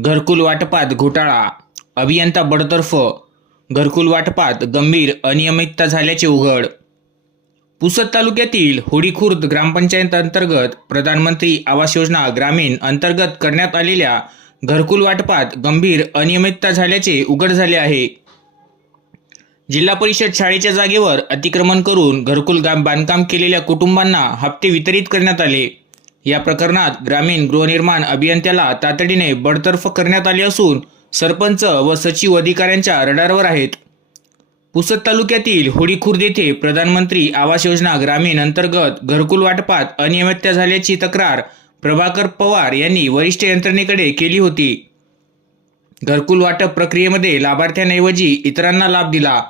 घरकुल वाटपात घोटाळा. अभियंता बडतर्फ. घरकुल वाटपात गंभीर अनियमितता झाल्याचे उघड. पुसद तालुक्यातील होडीखुर्द ग्रामपंचायत अंतर्गत प्रधानमंत्री आवास योजना ग्रामीण अंतर्गत करण्यात आलेल्या घरकुल वाटपात गंभीर अनियमितता झाल्याचे उघड झाले आहे. जिल्हा परिषद शाळेच्या जागेवर अतिक्रमण करून घरकुल बांधकाम केलेल्या कुटुंबांना हप्ते वितरित करण्यात आले. या प्रकरणात ग्रामीण गृहनिर्माण अभियंत्याला तातडीने बडतर्फ करण्यात आले असून सरपंच व सचिव अधिकाऱ्यांच्या रडारवर आहेत. पुसद तालुक्यातील होडी खुर्द येथे प्रधानमंत्री आवास योजना ग्रामीण अंतर्गत घरकुल वाटपात अनियमितता झाल्याची तक्रार प्रभाकर पवार यांनी वरिष्ठ यंत्रणेकडे केली होती. घरकुल वाटप प्रक्रियेमध्ये लाभार्थ्यांऐवजी इतरांना लाभ दिला.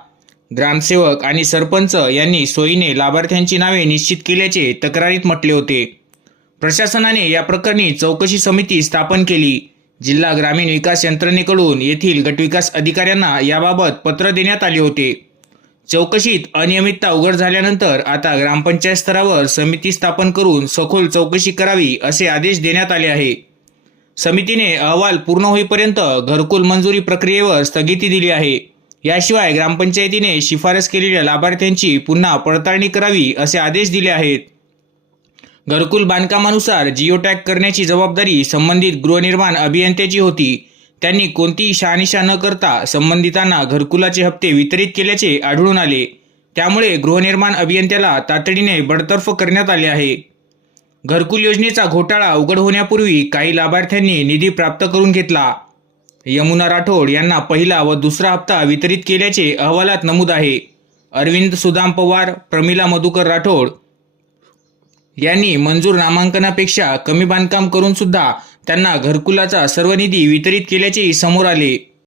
ग्रामसेवक आणि सरपंच यांनी सोयीने लाभार्थ्यांची नावे निश्चित केल्याचे तक्रारीत म्हटले होते. प्रशासनाने या प्रकरणी चौकशी समिती स्थापन केली. जिल्हा ग्रामीण विकास यंत्रणेकडून येथील गटविकास अधिकाऱ्यांना याबाबत पत्र देण्यात आले होते. चौकशीत अनियमितता उघड झाल्यानंतर आता ग्रामपंचायत स्तरावर समिती स्थापन करून सखोल चौकशी करावी असे आदेश देण्यात आले आहे. समितीने अहवाल पूर्ण होईपर्यंत घरकुल मंजुरी प्रक्रियेवर स्थगिती दिली आहे. याशिवाय ग्रामपंचायतीने शिफारस केलेल्या लाभार्थ्यांची पुन्हा पडताळणी करावी असे आदेश दिले आहेत. घरकुल बांधकामानुसार जिओ टॅग करण्याची जबाबदारी संबंधित गृहनिर्माण अभियंत्याची होती. त्यांनी कोणतीही शहानिशा न करता संबंधितांना घरकुलाचे हप्ते वितरित केल्याचे आढळून आले. त्यामुळे गृहनिर्माण अभियंत्याला तातडीने बडतर्फ करण्यात आले आहे. घरकुल योजनेचा घोटाळा उघड होण्यापूर्वी काही लाभार्थ्यांनी निधी प्राप्त करून घेतला. यमुना राठोड यांना पहिला व दुसरा हप्ता वितरित केल्याचे अहवालात नमूद आहे. अरविंद सुदाम पवार प्रमिला मधुकर राठोड यांनी मंजूर नामांकनापेक्षा कमी बांधकाम करून सुद्धा त्यांना घरकुलाचा सर्व निधी वितरित केल्याचेही समोर आले.